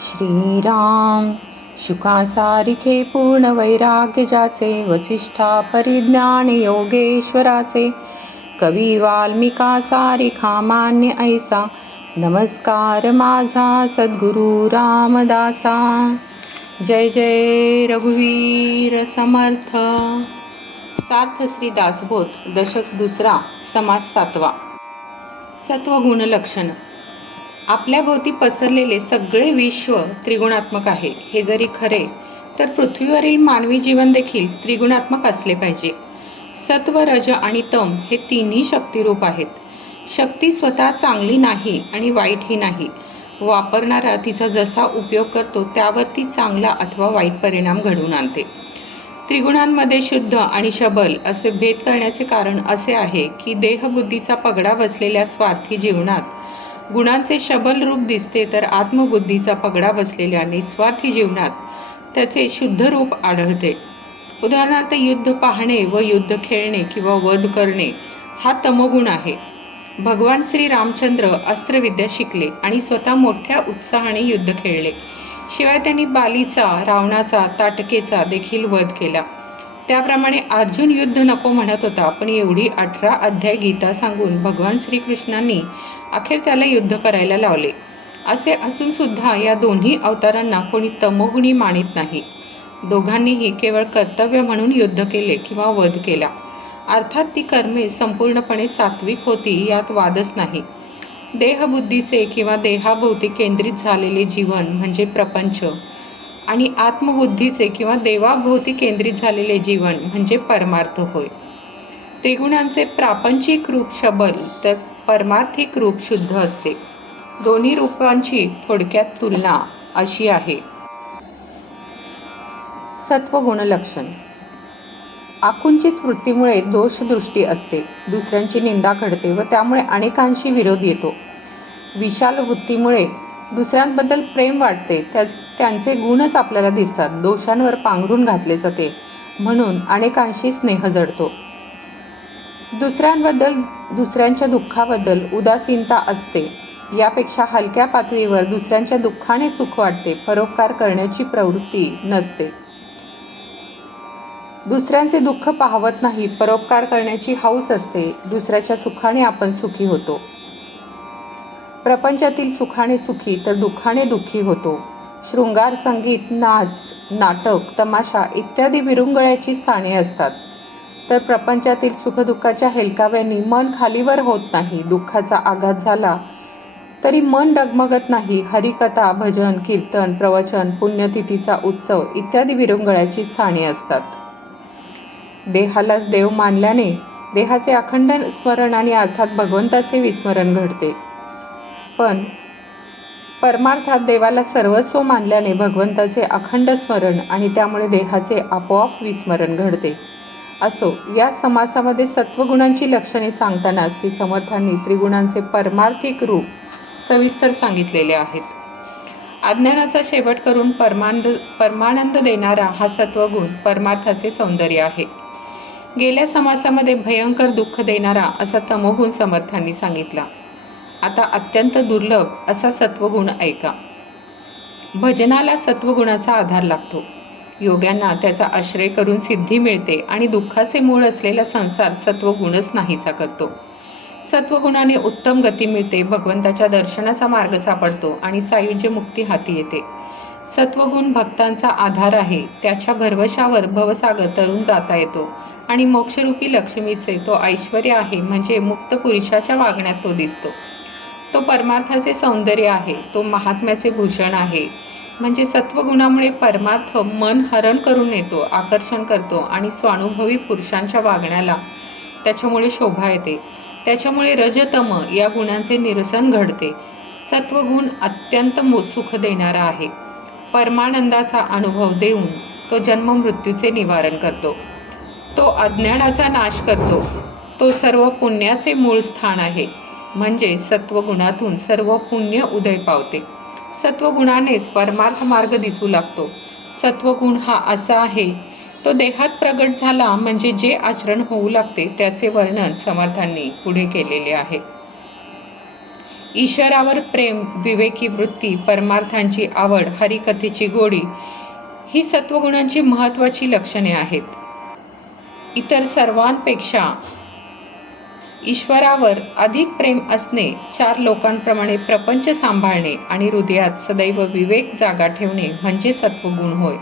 श्रीराम शुकासारिखे पूर्ण वैराग्य ज्याचे वसिष्ठा परिज्ञान योगेश्वराचे कवी वाल्मिका सारिखा मान्य ऐसा नमस्कार माझा सद्गुरु रामदासा. जय जय रघुवीर समर्थ. सार्थ श्री दासबोध दशक दुसरा समास सातवा. सत्वगुण आपल्याभोवती पसरलेले सगळे विश्व त्रिगुणात्मक आहे हे जरी खरे तर पृथ्वीवरील मानवी जीवन देखील त्रिगुणात्मक असले पाहिजे. सत्व रज आणि तम हे तिन्ही शक्तिरूप आहेत. शक्ती स्वतः चांगली नाही आणि वाईटही नाही. वापरणारा तिचा जसा उपयोग करतो त्यावर ती चांगला अथवा वाईट परिणाम घडवून आणते. त्रिगुणांमध्ये शुद्ध आणि शबल असे भेद करण्याचे कारण असे आहे की देहबुद्धीचा पगडा बसलेल्या स्वार्थी जीवनात गुणांचे शबल रूप दिसते तर आत्मबुद्धीचा पगडा बसलेल्या निस्वार्थी जीवनात त्याचे शुद्ध रूप आढळते. उदाहरणार्थ युद्ध पाहणे व युद्ध खेळणे किंवा वध करणे हा तमगुण आहे. भगवान श्री रामचंद्र अस्त्रविद्या शिकले आणि स्वतः मोठ्या उत्साहाने युद्ध खेळले. शिवाय त्यांनी बालीचा रावणाचा ताटकेचा देखील वध केला. त्याप्रमाणे अर्जुन युद्ध नको म्हणत होता पण एवढी अठरा अध्याय गीता सांगून भगवान श्रीकृष्णांनी अखेर त्याला युद्ध करायला लावले. असे असून सुद्धा या दोन्ही अवतारांना कोणी तमोगुणी मानित नाही. दोघांनीही केवळ कर्तव्य म्हणून युद्ध केले किंवा वध केला. अर्थात ती कर्मे संपूर्णपणे सात्विक होती यात वादच नाही. देहबुद्धीचे किंवा देहाभोवती केंद्रित झालेले जीवन म्हणजे प्रपंच आणि आत्मबुद्धीचे किंवा देवाभोवती केंद्रित झालेले जीवन म्हणजे परमार्थ होय. त्रिगुणांचे प्रापंचिक रूप शबल तर परमार्थिक रूप शुद्ध असते. दोन्ही रूपांची थोडक्यात तुलना अशी आहे. सत्वगुण लक्षण. आकुंचित वृत्तीमुळे दोषदृष्टी असते. दुसऱ्यांची निंदा घडते व त्यामुळे अनेकांशी विरोध येतो. विशाल वृत्तीमुळे दुसऱ्यांबद्दल प्रेम वाटते त्या त्यांचे गुणच आपल्याला दिसतात. दोषांवर पांघरून घातले जाते म्हणून अनेकांशी स्नेह जडतो. दुसऱ्यांबद्दल दुसऱ्यांच्या दुःखाबद्दल उदासीनता असते. यापेक्षा हलक्या पातळीवर दुसऱ्यांच्या दुःखाने सुख वाटते. परोपकार करण्याची प्रवृत्ती नसते. दुसऱ्यांचे दुःख पाहवत नाही. परोपकार करण्याची हौस असते. दुसऱ्याच्या सुखाने आपण सुखी होतो. प्रपंचातील सुखाने सुखी तर दुःखाने दुःखी होतो. शृंगार संगीत नाच नाटक तमाशा इत्यादी विरुंगळ्याची स्थाने असतात. तर प्रपंचातील सुखदुःखाच्या हेलकाव्यांनी मन खालीवर होत नाही दुःखाचा आघात झाला तरी मन डगमगत नाही. हरिकथा भजन कीर्तन प्रवचन पुण्यतिथीचा उत्सव इत्यादी विरुंगळ्याची स्थाने असतात. देहालाच देव मानल्याने देहाचे अखंड स्मरण आणि अर्थात भगवंताचे विस्मरण घडते. पण परमार्थात देवाला सर्वस्व मानल्याने भगवंताचे अखंड स्मरण आणि त्यामुळे देहाचे आपोआप विस्मरण घडते. असो या समासामध्ये सत्वगुणांची लक्षणे सांगताना श्री समर्थांनी त्रिगुणांचे परमार्थिक रूप सविस्तर सांगितलेले आहेत. अज्ञानाचा शेवट करून परमानंद परमानंद देणारा हा सत्वगुण परमार्थाचे सौंदर्य आहे. गेल्या समासामध्ये भयंकर दुःख देणारा असा तमोगुण समर्थांनी सांगितला. आता अत्यंत दुर्लभ असा सत्वगुण ऐका. भजनाला सत्वगुणाचा आधार लागतो. योग्यांना त्याचा आश्रय करून सिद्धी मिळते आणि दुःखाचे मूळ असलेला संसार सत्वगुणच नाहीसा करतो सत्वगुणाने उत्तम गती मिळते भगवंताच्या दर्शनाचा मार्ग सापडतो आणि सायुज्य मुक्ती हाती येते. सत्वगुण भक्तांचा आधार आहे त्याच्या भरवशावर भवसागर तरुण जाता येतो आणि मोक्षरूपी लक्ष्मीचे तो ऐश्वर आहे म्हणजे मुक्त पुरुषाच्या वागण्यात तो दिसतो. तो परमार्थाचे सौंदर्य आहे तो महात्म्याचे भूषण आहे. म्हणजे सत्वगुणामुळे परमार्थ मन हरण करून येतो आकर्षण करतो आणि स्वानुभवी पुरुषांच्या वागण्याला त्याच्यामुळे शोभा येते. त्याच्यामुळे रजतम या गुणांचे निरसन घडते. सत्वगुण अत्यंत सुख देणारा आहे. परमानंदाचा अनुभव देऊन तो जन्ममृत्यूचे निवारण करतो. तो अज्ञानाचा नाश करतो. तो सर्व पुण्याचे मूळ स्थान आहे. म्हणजे सत्वगुणातून सर्व पुण्य उदय पावते. सत्वगुणानेच परमार्थ मार्ग दिसू लागतो. सत्वगुण हा असा आहे तो देहात प्रगट झाला म्हणजे जे आचरण होऊ लागते त्याचे वर्णन समर्थांनी पुढे केलेले आहे. ईश्वरावर प्रेम विवेकी वृत्ती परमार्थांची आवड हरिकथेची गोडी ही सत्वगुणांची महत्त्वाची लक्षणे आहेत. इतर सर्वांपेक्षा ईश्वरावर अधिक प्रेम असणे चार लोकांप्रमाणे प्रपंच सांभाळणे आणि हृदयात सदैव विवेक जागा ठेवणे म्हणजे सत्वगुण होय.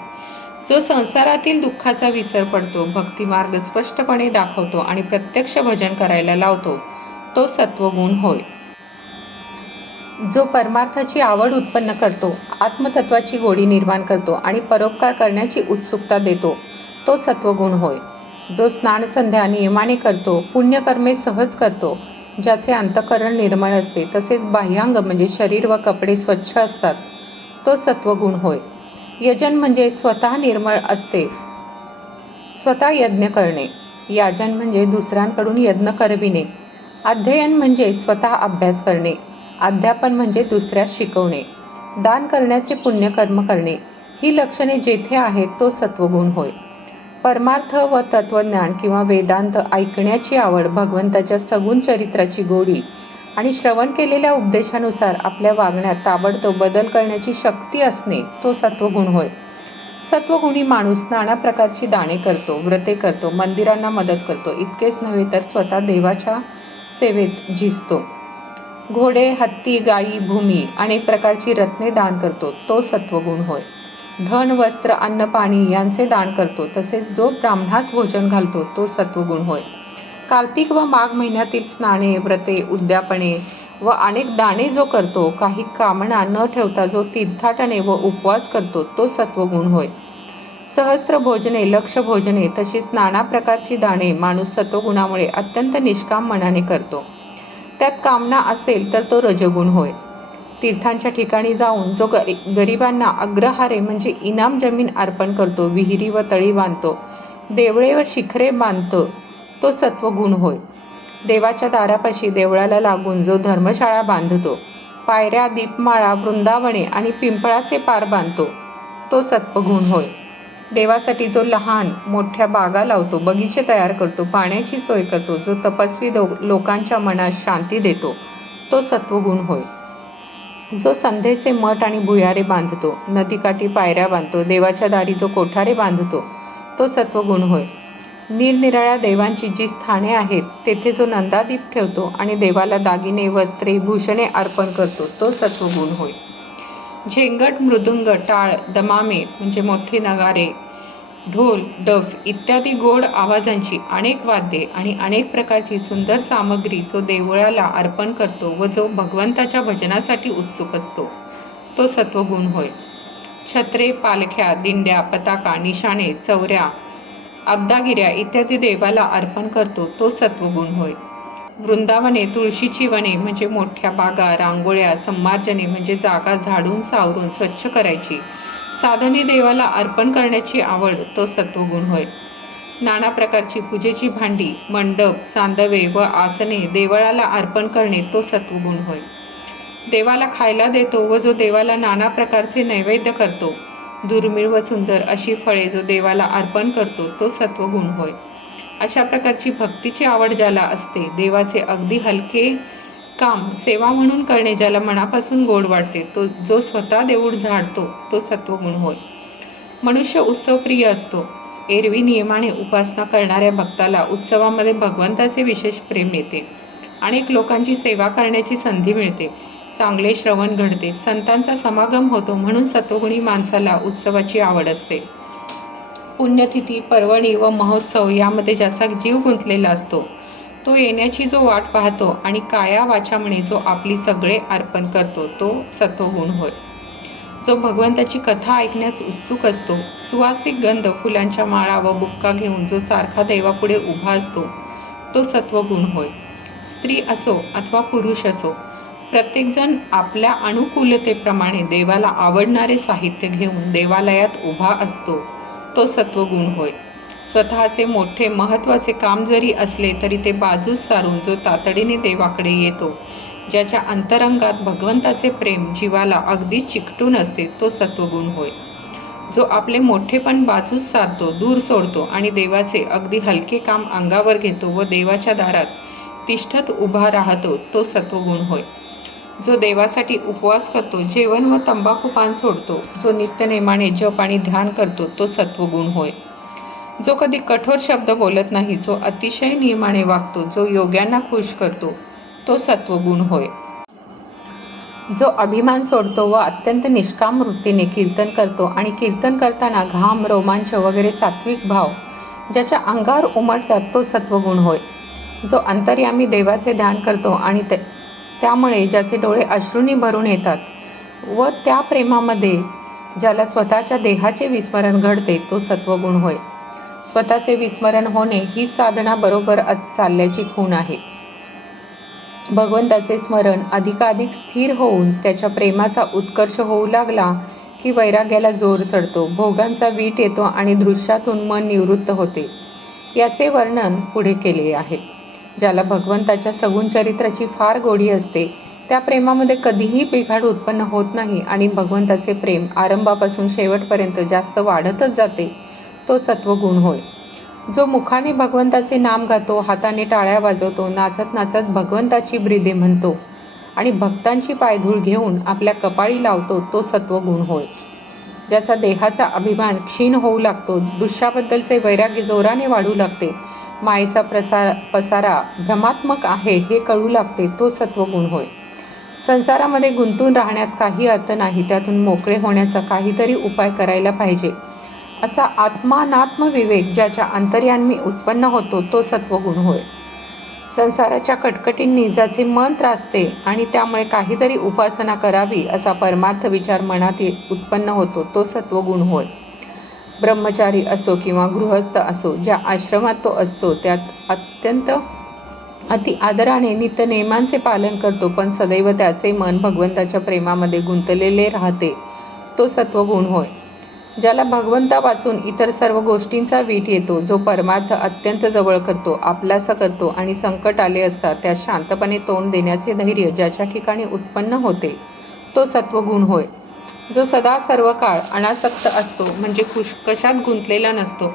जो संसारातील दुःखाचा विसर पडतो भक्तिमार्ग स्पष्टपणे दाखवतो आणि प्रत्यक्ष भजन करायला लावतो तो सत्वगुण होय. जो परमार्थाची आवड उत्पन्न करतो आत्मतत्वाची गोडी निर्माण करतो आणि परोपकार करण्याची उत्सुकता देतो तो सत्वगुण होय. जो स्नानसंध्या नियमाने करतो पुण्यकर्मे सहज करतो ज्याचे अंतकरण निर्मळ असते तसेच बाह्यांग म्हणजे शरीर व कपडे स्वच्छ असतात. तो सत्वगुण होय. यजन म्हणजे स्वतः निर्मळ असते. स्वतः यज्ञ करणे. याजन म्हणजे दुसऱ्यांकडून यज्ञ करविणे. अध्ययन म्हणजे स्वतः अभ्यास करणे. अध्यापन म्हणजे दुसऱ्यास शिकवणे. दान करण्याचे पुण्यकर्म करणे. ही लक्षणे जेथे आहेत तो सत्वगुण होय. परमार्थ व तत्वज्ञान किंवा वेदांत ऐकण्याची आवड भगवंताच्या सगुण चरित्राची गोडी आणि श्रवण केलेल्या उपदेशानुसार आपल्या वागण्यात ताबडतोब बदल करण्याची शक्ती असणे तो सत्वगुण होय. सत्वगुणी माणूस नाना प्रकारची दाणे करतो व्रते करतो मंदिरांना मदत करतो इतकेच नव्हे तर स्वतः देवाच्या सेवेत झिजतो. घोडे हत्ती गायी भूमी अनेक प्रकारची रत्ने दान करतो तो सत्वगुण होय. धन वस्त्र अन्न पाणी यांचे दान करतो. तसेच जो ब्राह्मणास भोजन घालतो तो सत्वगुण होय. कार्तिक व माघ महिन्यातील स्नाने व्रते उद्यापने व अनेक दाने जो करतो काही कामना न ठेवता जो तीर्थाटने व उपवास करतो तो सत्वगुण होय. सहस्त्र भोजने लक्ष भोजने तशीच नाना प्रकारची दाणे माणूस सत्वगुणामुळे अत्यंत निष्काम मनाने करतो. त्यात कामना असेल तर तो रजगुण होय. तीर्थांच्या ठिकाणी जाऊन जो गरी गरिबांना अग्रहारे म्हणजे इनाम जमीन अर्पण करतो विहिरी व तळी बांधतो देवळे व शिखरे बांधतो तो सत्वगुण होय. देवाच्या दारापाशी देवळाला लागून जो धर्मशाळा बांधतो पायऱ्या दीपमाळा वृंदावने आणि पिंपळाचे पार बांधतो तो सत्वगुण होय. देवासाठी जो लहान मोठ्या बागा लावतो बगीचे तयार करतो पाण्याची सोय करतो जो तपस्वी लोकांच्या मनात शांती देतो तो सत्वगुण होय. जो संध्येचे मठ आणि भुयारे बांधतो नदीकाठी पायऱ्या बांधतो देवाच्या दारी जो कोठारे बांधतो तो सत्वगुण होय. निरनिराळ्या देवांची जी स्थाने आहेत तेथे जो नंदादीप ठेवतो आणि देवाला दागिने वस्त्रे भूषणे अर्पण करतो तो सत्वगुण होय. झेंगट मृदुंग टाळ दमामे म्हणजे मोठे नगारे ढोल डफ इत्यादी गोड आवाजांची अनेक वाद्ये आणि अनेक प्रकारची सुंदर सामग्री जो देवळाला अर्पण करतो व जो भगवंताच्या भजनासाठी उत्सुक असतो तो सत्वगुण होय. छत्रे पालख्या दिंड्या पताका निशाणे चौऱ्या अब्दागिऱ्या इत्यादी देवाला अर्पण करतो तो सत्वगुण होय. वृंदावने तुळशीची वने म्हणजे मोठ्या बागा रांगोळ्या संमार्जने म्हणजे जागा झाडून सावरून स्वच्छ करायची. साधने देवाला अर्पण करण्याची आवड तो सत्वगुण होय. नाना प्रकारची पूजेची भांडी मंडप चांदवे व आसने देवळाला अर्पण करणे तो सत्वगुण होय. देवाला खायला देतो व जो देवाला नाना प्रकारचे नैवेद्य करतो दुर्मिळ व सुंदर अशी फळे जो देवाला अर्पण करतो तो सत्वगुण होय. अशा प्रकारची भक्तीची आवड ज्याला असते देवाचे अगदी हलके काम सेवा म्हणून करणे ज्याला मनापासून गोड वाटते तो जो स्वतः देऊळ झाडतो तो सत्वगुण होय. मनुष्य उत्सवप्रिय असतो. एरवी नियमाने उपासना करणाऱ्या भक्ताला उत्सवामध्ये भगवंताचे विशेष प्रेम येते अनेक लोकांची सेवा करण्याची संधी मिळते. चांगले श्रवण घडते संतांचा समागम होतो म्हणून सत्वगुणी माणसाला उत्सवाची आवड असते. पुण्यतिथी पर्वणी व महोत्सव यामध्ये ज्याचा जीव गुंतलेला असतो तो येण्याची जो वाट पाहतो आणि काया वाचा म्हणे जो आपली सगळे अर्पण करतो तो सत्वगुण होय. जो भगवंताची कथा ऐकण्यास उत्सुक असतो सुवासिक गंध फुलांच्या माळा व बुक्का घेऊन जो सारखा देवापुढे उभा असतो तो सत्वगुण होय. स्त्री असो अथवा पुरुष असो प्रत्येकजण आपल्या अनुकूलतेप्रमाणे देवाला आवडणारे साहित्य घेऊन देवालयात उभा असतो तो सत्वगुण होय. स्वतःचे मोठे महत्त्वाचे काम जरी असले तरी ते बाजूस सारून जो तातडीने देवाकडे येतो ज्याच्या अंतरंगात भगवंताचे प्रेम जीवाला अगदी चिकटून असते तो सत्वगुण होय. जो आपले मोठेपण बाजूस सारतो दूर सोडतो आणि देवाचे अगदी हलके काम अंगावर घेतो व देवाच्या दारात तिष्ठत उभा राहतो तो सत्वगुण होय. जो देवासाठी उपवास करतो जेवण व तंबाखू पान सोडतो जो नित्यनेमाने जप आणि ध्यान करतो तो सत्वगुण होय. जो कधी कठोर शब्द बोलत नाही जो अतिशय नियमाने वागतो जो योग्यांना खुश करतो तो सत्वगुण होय. जो अभिमान सोडतो व अत्यंत निष्काम वृत्तीने कीर्तन करतो आणि कीर्तन करताना घाम रोमांच वगैरे सात्विक भाव ज्याच्या अंगावर उमटतात तो सत्वगुण होय. जो अंतर्यामी देवाचे ध्यान करतो आणि ते त्यामुळे ज्याचे डोळे अश्रूंनी भरून येतात व त्या प्रेमामध्ये ज्याला स्वतःच्या देहाचे विस्मरण घडते तो सत्वगुण होय. स्वतःचे विस्मरण होणे ही साधना बरोबर अस चालल्याची खूण आहे. भगवंताचे स्मरण अधिकाधिक स्थिर होऊन त्याच्या प्रेमाचा उत्कर्ष होऊ लागला की वैराग्याला जोर चढतो भोगांचा वीट येतो आणि दृश्यातून मन निवृत्त होते. याचे वर्णन पुढे केले आहे. ज्याला भगवंताच्या सगुण चरित्राची फार गोडी असते त्या प्रेमामध्ये कधीही बिघाड उत्पन्न होत नाही आणि भगवंताचे प्रेम आरंभापासून शेवटपर्यंत जास्त वाढतच जाते. तो सत्वगुण होय. जो मुखाने भगवंताचे नाम गातो हाताने टाळ्या वाजवतो नाचत नाचत भगवंताची ब्रिदे म्हणतो आणि भक्तांची पायधूळ घेऊन आपल्या कपाळी लावतो तो सत्वगुण होय. ज्याचा देहाचा अभिमान क्षीण होऊ लागतो दृश्याबद्दलचे वैराग्य जोराने वाढू लागते मायेचा प्रसार पसारा भ्रमात्मक आहे हे कळू लागते तो सत्वगुण होय. संसारामध्ये गुंतून राहण्यात काही अर्थ नाही त्यातून मोकळे होण्याचा काहीतरी उपाय करायला पाहिजे. असा आत्मानात्म विवेक ज्याच्या अंतर्यान्मी उत्पन्न होतो तो सत्वगुण होय. संसाराच्या कटकटींनी ज्याचे मन त्रासते आणि त्यामुळे काहीतरी उपासना करावी असा परमार्थ विचार मनात उत्पन्न होतो तो सत्वगुण होय. ब्रह्मचारी असो किंवा गृहस्थ असो ज्या आश्रमात तो असतो त्यात अत्यंत अति आदराने नित्य नियमांचे पालन करतो पण सदैव त्याचे मन भगवंताच्या प्रेमामध्ये गुंतलेले राहते तो सत्वगुण होय. ज्याला भगवंता वाचून इतर सर्व गोष्टींचा वीट येतो जो परमार्थ अत्यंत जवळ करतो आपलासा करतो आणि संकट आले असता त्या शांतपणे तोंड देण्याचे धैर्य ज्याच्या ठिकाणी उत्पन्न होते तो सत्वगुण होय. जो सदा सर्व काळ अनासक्त असतो म्हणजे खुश कशात गुंतलेला नसतो.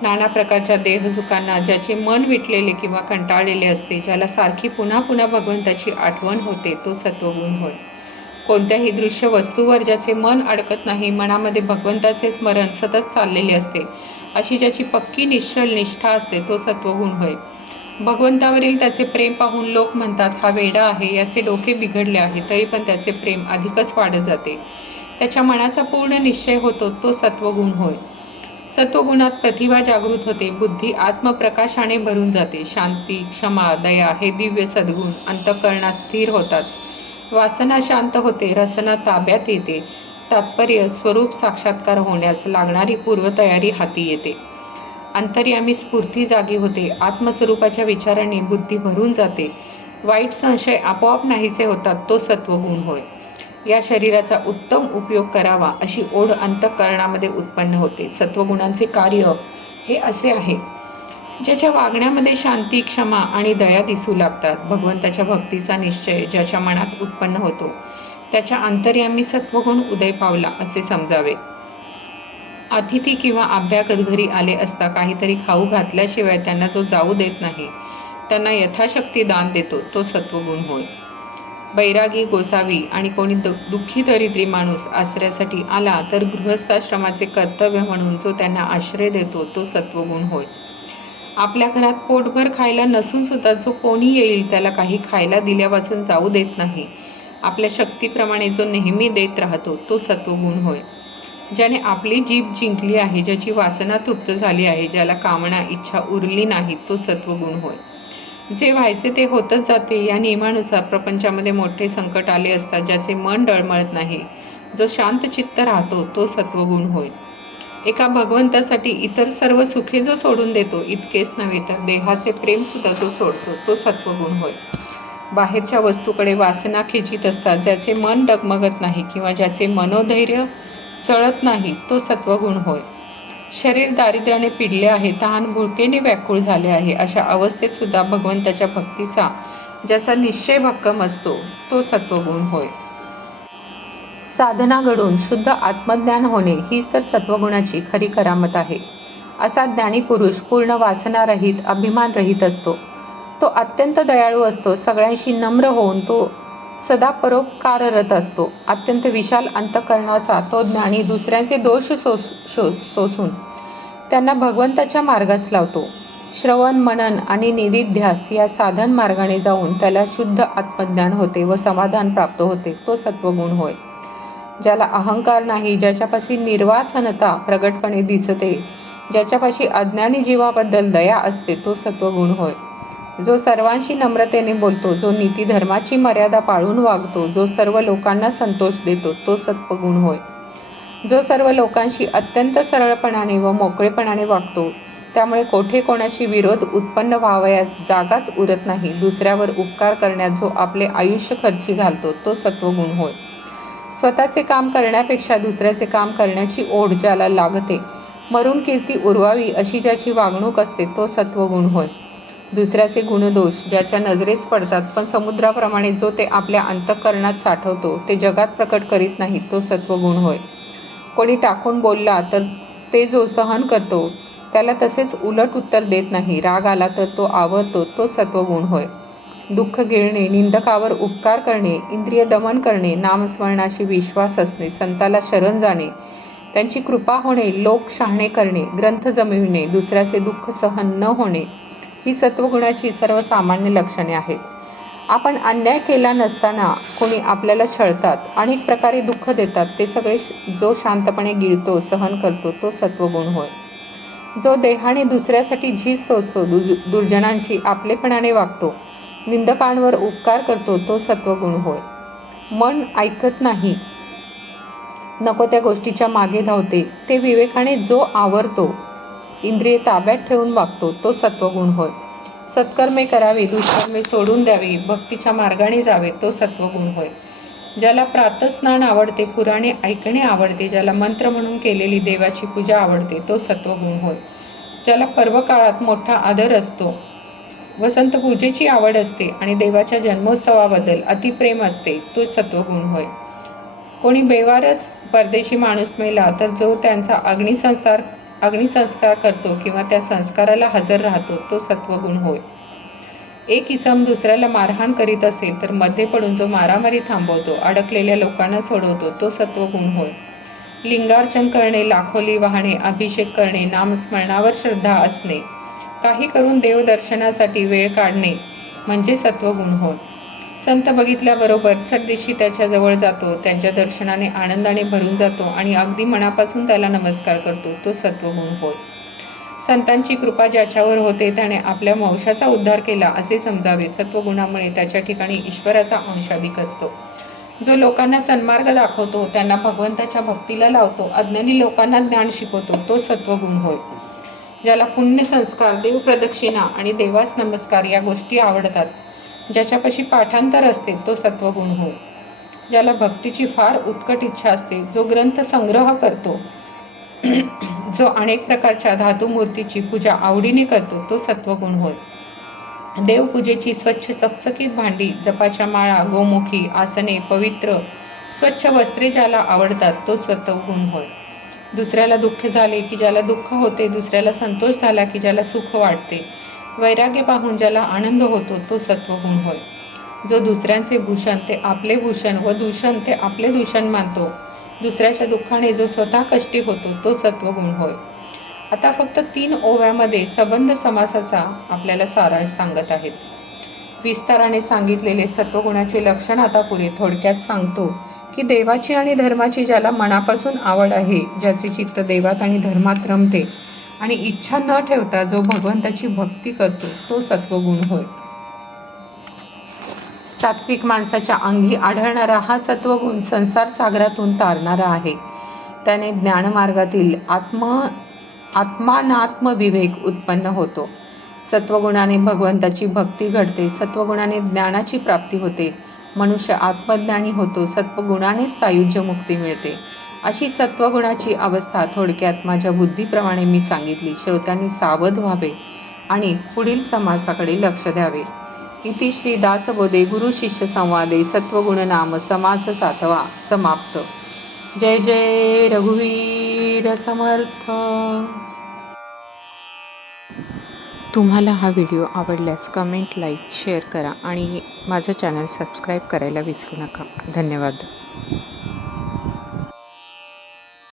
नाना प्रकारच्या देहसुखांना ज्याचे मन विटलेले किंवा कंटाळलेले असते ज्याला सारखी पुन्हा पुन्हा भगवंताची आठवण होते तो सत्वगुण होय. कोणत्याही दृश्य वस्तूवर ज्याचे मन अडकत नाही मनामध्ये भगवंताचे स्मरण सतत चाललेले असते. अशी ज्याची पक्की निश्चल निष्ठा असते तो सत्वगुण होय. भगवंतावरील त्याचे प्रेम पाहून लोक म्हणतात हा वेडा आहे याचे डोके बिघडले आहे तरी पण त्याचे प्रेम अधिकच वाढत जाते. त्याच्या मनाचा पूर्ण निश्चय होतो तो सत्वगुण होय. सत्वगुणात प्रतिभा जागृत होते बुद्धी आत्मप्रकाशाने भरून जाते. शांती क्षमा दया हे दिव्य सद्गुण अंतकरणात स्थिर होतात. वासना शांत होते रसना ताब्यात येते. तात्पर्य स्वरूप साक्षात्कार होण्यास लागणारी पूर्वतयारी हाती येते. अंतर्यामी स्फूर्ती जागी होते आत्मस्वरूपाच्या विचारांनी बुद्धी भरून जाते. वाईट संशय आपोआप नाहीसे होतात तो सत्वगुण होय. या शरीराचा उत्तम उपयोग करावा अशी ओढ अंतःकरणामध्ये उत्पन्न होते. सत्वगुणांचे कार्य हे असे आहे. ज्याच्या वागण्यामध्ये शांती क्षमा आणि दया दिसू लागतात. भगवंताच्या भक्तीचा निश्चय ज्याच्या मनात उत्पन्न होतो. त्याच्या अंतर्यामी सत्वगुण उदय पावला असे समजावे. अतिथी किंवा अभ्यागत घरी आले असता काहीतरी खाऊ घातल्याशिवाय त्यांना जो जाऊ देत नाही त्यांना यथाशक्ती दान देतो तो सत्वगुण होय. बैरागी गोसावी आणि कोणी दुःखी दरिद्री माणूस आश्रयासाठी आला तर गृहस्थाश्रमाचे कर्तव्य म्हणून जो त्यांना आश्रय देतो तो सत्वगुण होय. आपल्या घरात पोटभर खायला नसून सुद्धा जो कोणी येईल त्याला काही खायला दिल्यापासून जाऊ देत नाही. आपल्या शक्तीप्रमाणे जो नेहमी देत राहतो तो सत्वगुण होय. ज्याने आपली जीभ जिंकली आहे ज्याची वासना तृप्त झाली आहे ज्याला कामना इच्छा उरली नाही तो सत्वगुण होय. जे व्हायचे ते होतच जाते. या नियमानुसार प्रपंचामध्ये मोठे संकट आले असतात ज्याचे मन डळमळत नाही जो शांत चित्त राहतो तो सत्वगुण होय. एका भगवंतासाठी इतर सर्व सुखे जो सोडून देतो इतकेच नव्हे तर देहाचे प्रेम सुद्धा जो सोडतो तो सत्वगुण होय. बाहेरच्या वस्तूकडे वासना खेचित असतात ज्याचे मन डगमगत नाही किंवा ज्याचे मनोधैर्य चळत नाही तो सत्वगुण होय. शरीर दारिद्र्याने पिडले आहे तहान भुळकेने व्याकुळ झाले आहे अशा अवस्थेत सुद्धा भगवंताच्या भक्तीचा ज्याचा निश्चय भक्कम असतो तो सत्वगुण होय. साधना घडून शुद्ध आत्मज्ञान होणे हीच तर सत्वगुणाची खरी करामत आहे. असा ज्ञानी पुरुष पूर्ण वासनारहित अभिमानरहित असतो. तो अत्यंत दयाळू असतो सगळ्यांशी नम्र होऊन तो सदा परोपकाररत असतो. अत्यंत विशाल अंतकरणाचा तो ज्ञानी दुसऱ्यांचे दोष सोस शो सोसून त्यांना भगवंताच्या मार्गास लावतो. श्रवण मनन आणि निधिध्यास या साधन मार्गाने जाऊन त्याला शुद्ध आत्मज्ञान होते व समाधान प्राप्त होते. तो सत्वगुण होय. ज्याला अहंकार नाही ज्याच्यापाशी निर्वासनता प्रगटपणे दिसते ज्याच्यापाशी अज्ञानी जीवाबद्दल दया असते तो सत्वगुण होय. जो सर्वांशी नम्रतेने बोलतो जो नीती धर्माची मर्यादा पाळून वागतो जो सर्व लोकांना संतोष देतो तो सत्वगुण होय. जो सर्व लोकांशी अत्यंत सरळपणाने व मोकळेपणाने वागतो त्यामुळे कोठे कोणाशी विरोध उत्पन्न व्हावयास जागाच उरत नाही दुसऱ्यावर उपकार करण्यात जो आपले आयुष्य खर्ची घालतो तो सत्वगुण होय. स्वतःचे काम करण्यापेक्षा दुसऱ्याचे काम करण्याची ओढ ज्याला लागते मरून कीर्ती उरवावी अशी ज्याची वागणूक असते तो सत्वगुण होय. दुसऱ्याचे गुणदोष ज्याच्या नजरेस पडतात पण समुद्राप्रमाणे जो ते आपल्या अंतःकरणात साठवतो ते जगात प्रकट करीत नाही तो सत्वगुण होय. कोणी टाकून बोलला तर ते जो सहन करतो त्याला तसेच उलट उत्तर देत नाही राग आला तर तो आवरतो तो सत्वगुण होय. दुःख गिळणे निंदकावर उपकार करणे इंद्रिय दमन करणे नामस्मरणाशी विश्वास असणे संताला शरण जाणे त्यांची कृपा होणे लोक शहाणे करणे ग्रंथ जमविणे दुसऱ्याचे दुःख सहन न होणे ही सत्वगुणाची सर्वसामान्य लक्षणे आहेत. आपण अन्याय केला नसताना कोणी आपल्याला छळतात अनेक प्रकारे दुःख देतात ते सगळे जो शांतपणे गिळतो सहन करतो तो सत्वगुण होय. जो देहाने दुसऱ्यासाठी झीज सोसतो दुर्जनांशी आपलेपणाने वागतो निंदकांवर उपकार करतो तो सत्वगुण होय. मन ऐकत नाही. नको त्या गोष्टीच्या मागे धावते. ते विवेकाने जो आवरतो इंद्रिय ताब्यात ठेवून वागतो तो सत्वगुण होय. सत्कर्मे करावी दुष्कर्मे सोडून द्यावी भक्तीच्या मार्गाने जावे तो सत्वगुण होय. ज्याला प्रातस्नान आवडते पुराणे ऐकणे आवडते ज्याला मंत्र म्हणून केलेली देवाची पूजा आवडते तो सत्वगुण होय. ज्याला पर्व काळात मोठा आदर असतो वसंत पूजेची आवड असते आणि देवाच्या जन्मोत्सवाबद्दल अतिप्रेम असते तो सत्वगुण होय. कोणी बेवारस परदेशी माणूस मेला तर जो त्यांचा अग्निसंसार अग्निसंस्कार करतो किंवा त्या संस्काराला हजर राहतो तो सत्वगुण होय. एक इसम दुसऱ्याला मारहाण करीत असेल तर मध्ये पडून जो मारामारी थांबवतो अडकलेल्या लोकांना सोडवतो तो सत्वगुण होय. लिंगार्चन करणे लाखोली वाहणे अभिषेक करणे नामस्मरणावर श्रद्धा असणे काही करून देवदर्शनासाठी वेळ काढणे म्हणजे सत्वगुण होय. संत बघितल्याबरोबर चटदिशी त्याच्याजवळ जातो त्यांच्या दर्शनाने आनंदाने भरून जातो आणि अगदी मनापासून त्याला नमस्कार करतो तो सत्वगुण होय. संतांची कृपा ज्याच्यावर होते त्याने आपल्या वंशाचा उद्धार केला असे समजावे. सत्वगुणामुळे त्याच्या ठिकाणी ईश्वराचा अंश अधिक असतो. जो लोकांना सन्मार्ग दाखवतो त्यांना भगवंताच्या भक्तीला लावतो अज्ञानी लोकांना ज्ञान शिकवतो तो सत्वगुण होय. ज्याला पुण्य संस्कार देवप्रदक्षिणा आणि देवास नमस्कार या गोष्टी आवडतात ज्याच्यापाशी पाठांतर असते तो सत्वगुण होय ज्याला भक्तीची फार उत्कट इच्छा असते जो ग्रंथ संग्रह करतो जो अनेक प्रकारच्या धातुमूर्तीची पूजा आवडीने करतो तो सत्वगुण होय. देवपूजेची स्वच्छ चकचकीत भांडी जपाच्या माळा गोमुखी आसने पवित्र स्वच्छ वस्त्रे ज्याला आवडतात तो सत्वगुण होय. दुसऱ्याला दुःख झाले की ज्याला दुःख होते दुसऱ्याला संतोष झाला की ज्याला सुख वाटते. वैराग्य पाहून ज्याला आनंद होतो तो सत्वगुण होय. जो दुसऱ्यांचे भूषण ते आपले भूषण व दूषण ते आपले दूषण मानतो. दुसऱ्याच्या दुःखाने जो स्वतः कष्टी होतो तो सत्वगुण होय. आता फक्त तीन ओव्यामध्ये सबंध समासाचा आपल्याला सारांश सांगत आहेत. विस्ताराने सांगितलेले सत्वगुणाचे लक्षण आता पुरे थोडक्यात सांगतो. की देवाची आणि धर्माची ज्याला मनापासून आवड आहे ज्याचे चित्त देवात आणि धर्मात रमते आणि इच्छा न ठेवता जो भगवंताची भक्ती करतो तो सत्वगुण होय. सात्विक माणसाच्या अंगी आढळणारा हा सत्वगुण संसार सागरातून तारणारा आहे. त्याने ज्ञानमार्गातील आत्म आत्मानात्मविवेक उत्पन्न होतो. सत्वगुणाने भगवंताची भक्ती घडते सत्वगुणाने ज्ञानाची प्राप्ती होते. मनुष्य आत्मज्ञानी होतो सत्वगुणानेच सायुज्य मुक्ती मिळते. अशी सत्वगुणाची अवस्था थोडक्यात माझ्या बुद्धीप्रमाणे मी सांगितली. श्रोत्यांनी सावध व्हावे आणि पुढील समासाकडे लक्ष द्यावे. इति श्री दासबोधे गुरु शिष्य संवादे सत्वगुण नाम समास सातवा समाप्त. जय जय रघुवीर समर्थ. तुम्हाला हा व्हिडिओ आवडल्यास कमेंट लाईक शेअर करा आणि माझं चॅनल सबस्क्राईब करायला विसरू नका. धन्यवाद.